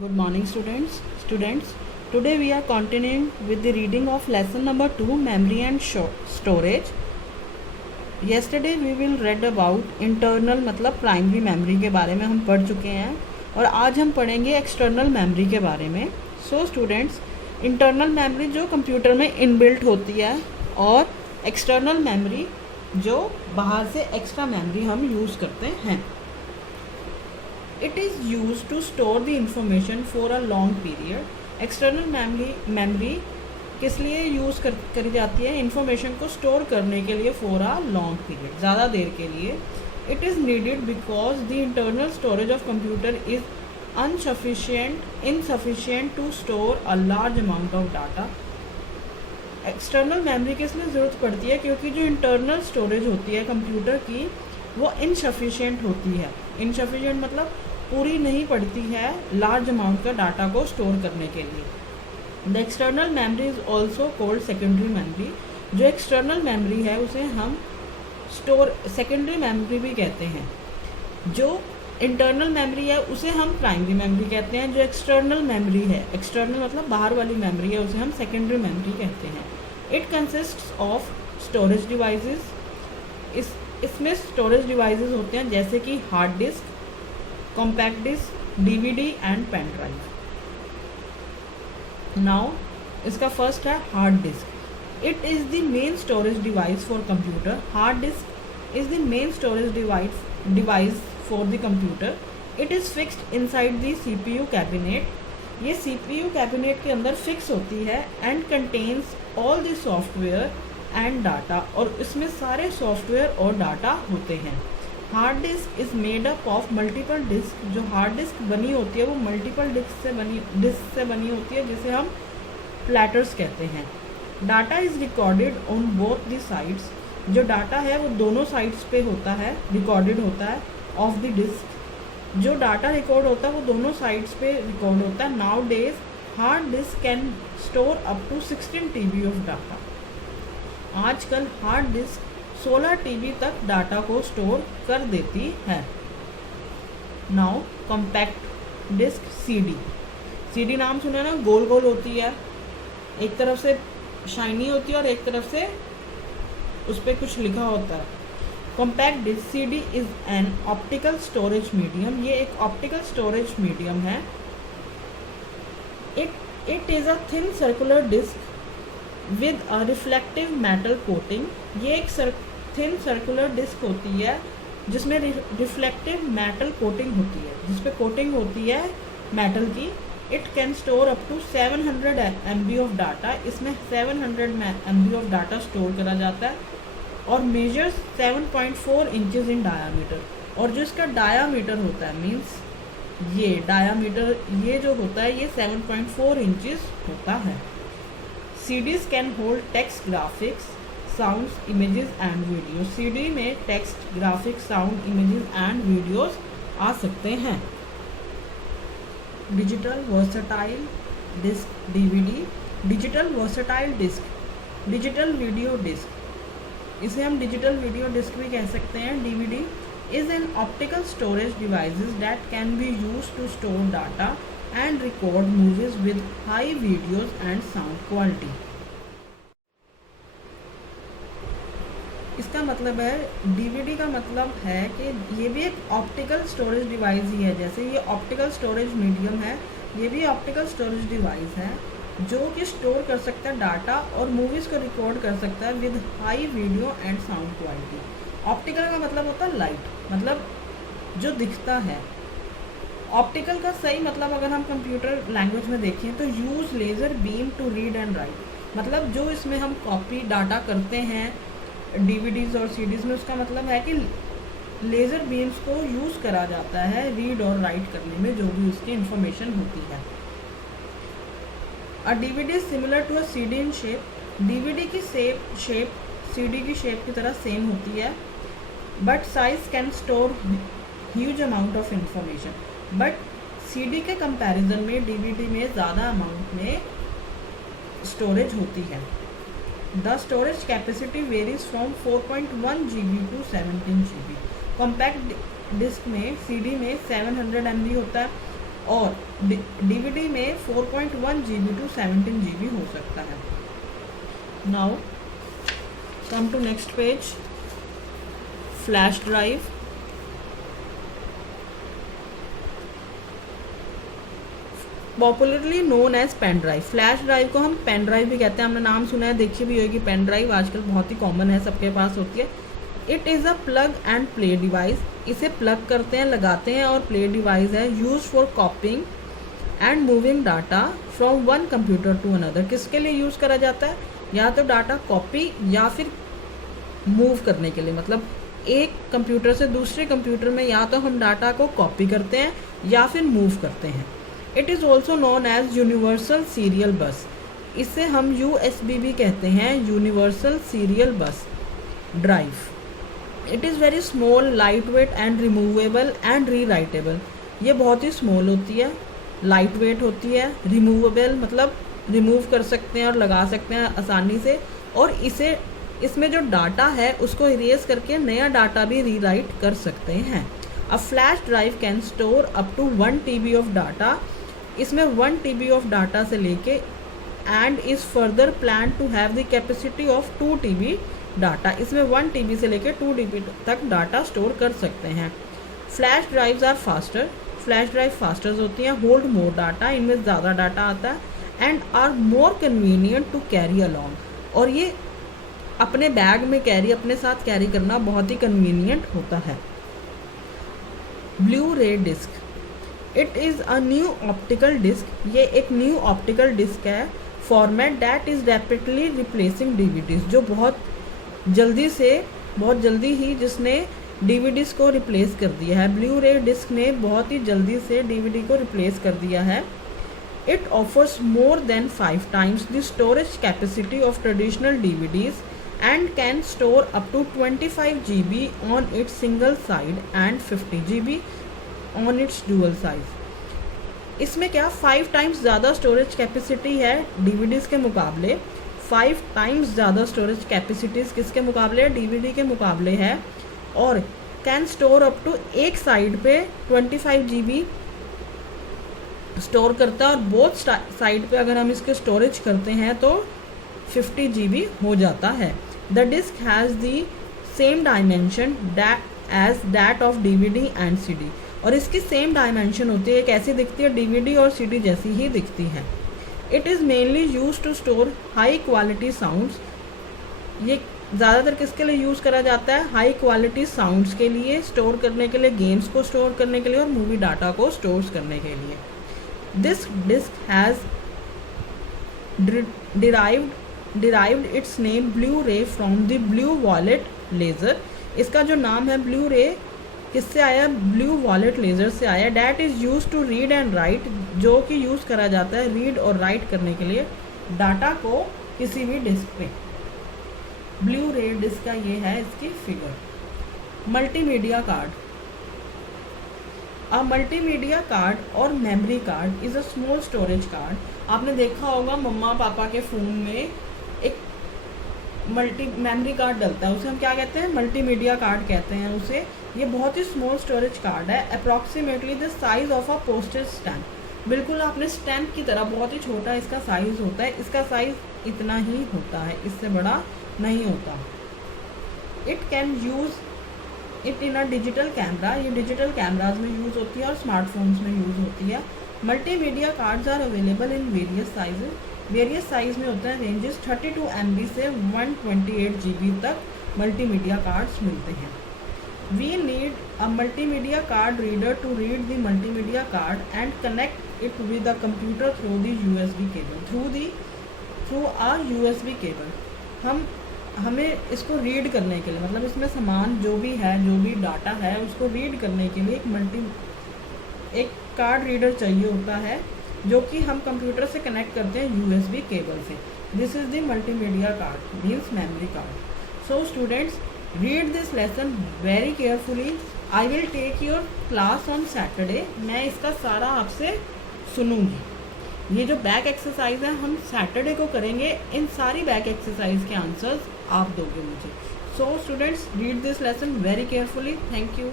Good morning, students. Today we are continuing with the reading of lesson number 2, memory and storage. Yesterday we will read about internal मतलब primary memory के बारे में हम पढ़ चुके हैं और आज हम पढ़ेंगे एक्सटर्नल मेमोरी के बारे में. सो स्टूडेंट्स, इंटरनल मेमोरी जो कंप्यूटर में इनबिल्ट होती है और एक्सटर्नल मेमोरी जो बाहर से एक्स्ट्रा मेमोरी हम यूज़ करते हैं. It is used to store the information for a long period. External memory किस लिए यूज़ करी जाती है? इंफॉर्मेशन को स्टोर करने के लिए फॉर अ लॉन्ग पीरियड, ज़्यादा देर के लिए. It is needed because the internal storage of computer is insufficient to store a large amount of data. External memory किस लिए ज़रूरत पड़ती है? क्योंकि जो इंटरनल स्टोरेज होती है कंप्यूटर की वो इनसफिशिएंट होती है. इनसफिशिएंट मतलब पूरी नहीं पड़ती है लार्ज अमाउंट का डाटा को स्टोर करने के लिए. The external memory is also cold secondary memory. जो एक्सटर्नल मेमोरी है उसे हम सेकेंडरी मेमोरी भी कहते हैं. जो इंटरनल मेमोरी है उसे हम प्राइमरी मेमोरी कहते हैं. जो एक्सटर्नल मेमोरी है, एक्सटर्नल मतलब बाहर वाली मेमोरी है, उसे हम सेकेंडरी मेमोरी कहते हैं. It consists of storage devices. इसमें स्टोरेज डिवाइसेस होते हैं जैसे कि hard disk, compact disk, DVD and pen drive. Now इसका फर्स्ट है hard disk. It is the main storage device for computer. Hard disk is the main storage device for the computer. It is fixed inside the CPU cabinet. ये CPU cabinet के अंदर fix होती है and contains all the software and data. और इसमें सारे software और data होते हैं. Hard disk is made up of multiple disc. जो हार्ड डिस्क बनी होती है वो मल्टीपल डिस्क से बनी होती है जिसे हम प्लेटर्स कहते हैं. Data is recorded on both the sides. जो डाटा है वो दोनों साइड्स पे होता है, रिकॉर्डेड होता है ऑफ द डिस्क. जो डाटा रिकॉर्ड होता है वो दोनों साइड्स पे रिकॉर्ड होता है. Nowadays hard disk can store up to 16 TB of data. आजकल हार्ड डिस्क 16 TB तक डाटा को स्टोर कर देती है. Now compact disk CD. CD नाम सुना ना, गोल गोल होती है, एक तरफ से शाइनी होती है और एक तरफ से उस पर कुछ लिखा होता है. Compact disk CD is an optical storage medium. ये एक ऑप्टिकल स्टोरेज मीडियम है. It is a thin circular disk with a reflective metal coating. ये एक थिन सर्कुलर डिस्क होती है जिसमें रिफ्लेक्टिव मेटल कोटिंग होती है, जिस पे कोटिंग होती है मेटल की. It can store up to 700 MB of data. इसमें 700 MB ऑफ डाटा स्टोर करा जाता है और मेजर्स 7.4 इंचेस इन डायामीटर. और जो इसका डायामीटर होता है, मीन्स ये डायामीटर ये जो होता है ये 7.4 इंचेस होता है. CDs can hold text, graphics, sounds, images and videos. CD में text, graphics, sound, images and videos आ सकते हैं. Digital versatile disc DVD. Digital versatile disc, digital video disc, इसे हम डिजिटल वीडियो डिस्क भी कह सकते हैं. DVD is an optical storage devices that can be used to store data and record movies with high videos and sound quality. इसका मतलब है DVD का मतलब है कि ये भी एक ऑप्टिकल स्टोरेज डिवाइस ही है. जैसे ये ऑप्टिकल स्टोरेज मीडियम है, ये भी ऑप्टिकल स्टोरेज डिवाइस है जो कि स्टोर कर सकता है डाटा और मूवीज़ को रिकॉर्ड कर सकता है with high video and sound quality. Optical का मतलब होता है लाइट, मतलब जो दिखता है. ऑप्टिकल का सही मतलब अगर हम कंप्यूटर लैंग्वेज में देखें तो use laser beam to read and write. मतलब जो इसमें हम कॉपी डाटा करते हैं DVDs और CDs में, उसका मतलब है कि लेज़र बीम्स को यूज़ करा जाता है रीड और राइट करने में जो भी उसकी इंफॉर्मेशन होती है. A DVD is similar to a CD in shape. DVD की शेप CD की शेप की तरह सेम होती है, but size can store huge amount of information. But CD के कंपैरिजन में DVD में ज़्यादा अमाउंट में स्टोरेज होती है. The storage capacity varies from 4.1 GB to 17 GB. Compact disk में CD में 700 MB होता है और DVD में 4.1 GB to 17 GB हो सकता है। Now come to next page, flash drive. Popularly known as pen drive. Flash drive को हम पेन ड्राइव भी कहते हैं, हमने नाम सुना है, देखी भी होगी। पेन ड्राइव आजकल बहुत ही कॉमन है, सबके पास होती है। It is a plug and play device. इसे प्लग करते हैं, लगाते हैं, और प्ले डिवाइस है। Use for copying and moving data from one computer to another. किसके लिए यूज़ करा जाता है? या तो डाटा कॉपी या फिर मूव करने के लिए, मतलब एक कंप्यूटर से दूसरे कंप्यूटर में या तो हम डाटा को कॉपी करते हैं या फिर मूव करते हैं। It is also known as universal serial bus. इसे हम USB भी कहते हैं, universal serial bus drive. It is very small, lightweight and removable and rewritable. ये बहुत ही स्मॉल होती है, लाइट वेट होती है, रिमूवेबल मतलब रिमूव कर सकते हैं और लगा सकते हैं आसानी से, और इसमें जो डाटा है उसको इरेज करके नया डाटा भी रीराइट कर सकते हैं। A flash drive can store up to 1 TB of data. इसमें 1 TB ऑफ डाटा से लेके and is further plan to have the capacity of 2 TB data. इसमें 1 TB से लेके 2 TB तक डाटा स्टोर कर सकते हैं। Flash drives are faster. Flash drive faster होती हैं, होल्ड मोर डाटा, इनमें ज़्यादा डाटा आता है, and are more convenient to carry along. और ये अपने बैग में अपने साथ कैरी करना बहुत ही कन्वीनियंट होता है। Blu ray disc. It is a new optical disc. ये एक न्यू ऑप्टिकल डिस्क है, format that is rapidly replacing DVDs, जो बहुत जल्दी ही जिसने DVDs को रिप्लेस कर दिया है। ब्लू रे डिस्क ने बहुत ही जल्दी से DVD को रिप्लेस कर दिया है। It offers more than 5 times the storage capacity of traditional DVDs and can store up to 25 GB on its single side and 50 GB on its dual size। इसमें क्या 5 times ज़्यादा स्टोरेज कैपेसिटी है DVDs के मुकाबले। 5 times ज़्यादा storage capacities किसके मुकाबले? DVD के मुकाबले है। और कैन स्टोर अप टू एक साइड पे 25 GB स्टोर करता है, और बोथ साइड पे अगर हम इसके स्टोरेज करते हैं तो 50 GB हो जाता है। The disc has the same dimension as that of DVD and CD। और इसकी सेम डायमेंशन होती है, कैसी दिखती है? DVD और CD जैसी ही दिखती है। It is mainly use to store high quality sounds. ये ज़्यादातर किसके लिए यूज़ करा जाता है? हाई क्वालिटी साउंड्स के लिए, स्टोर करने के लिए, गेम्स को स्टोर करने के लिए, और मूवी डाटा को स्टोर करने के लिए। This disc has derived its name blu ray from the blue violet laser. इसका जो नाम है ब्लू रे किससे आया? ब्लू वॉलेट लेज़र से आया। That is use to read and write, जो कि यूज़ करा जाता है रीड और राइट करने के लिए डाटा को किसी भी डिस्क पे। ब्लू रे डिस्क का ये है इसकी figure. Multimedia card. A multimedia card और memory card is a small storage card. आपने देखा होगा मम्मा पापा के फ़ोन में एक मेमोरी कार्ड डलता है, उसे हम क्या कहते हैं? मल्टीमीडिया कार्ड कहते हैं उसे। ये बहुत ही स्मॉल स्टोरेज कार्ड है, approximately the size of a postage stamp. बिल्कुल आपने स्टैम्प की तरह बहुत ही छोटा इसका साइज़ होता है। इसका साइज़ इतना ही होता है, इससे बड़ा नहीं होता। It can use it in a digital camera. ये डिजिटल कैमराज में यूज़ होती है और स्मार्टफोन्स में यूज़ होती है। Multimedia cards are available in various sizes. Various size में होता है, रेंजेस 32 MB से 128 GB तक मल्टीमीडिया कार्ड्स मिलते हैं। We need a multimedia card reader to read the multimedia card and connect it with the computer through the USB cable. Through a USB cable हमें इसको read करने के लिए, मतलब इसमें सामान जो भी है, जो भी डाटा है, उसको रीड करने के लिए एक कार्ड रीडर चाहिए होता है, जो कि हम कंप्यूटर से कनेक्ट करते हैं USB केबल से। This is the multimedia card means memory card. So students, read this lesson very carefully. I will take your class on Saturday. मैं इसका सारा आपसे सुनूंगी। ये जो बैक एक्सरसाइज है हम सैटरडे को करेंगे। इन सारी बैक एक्सरसाइज के आंसर्स आप दोगे मुझे। सो students, read this lesson very carefully. Thank you.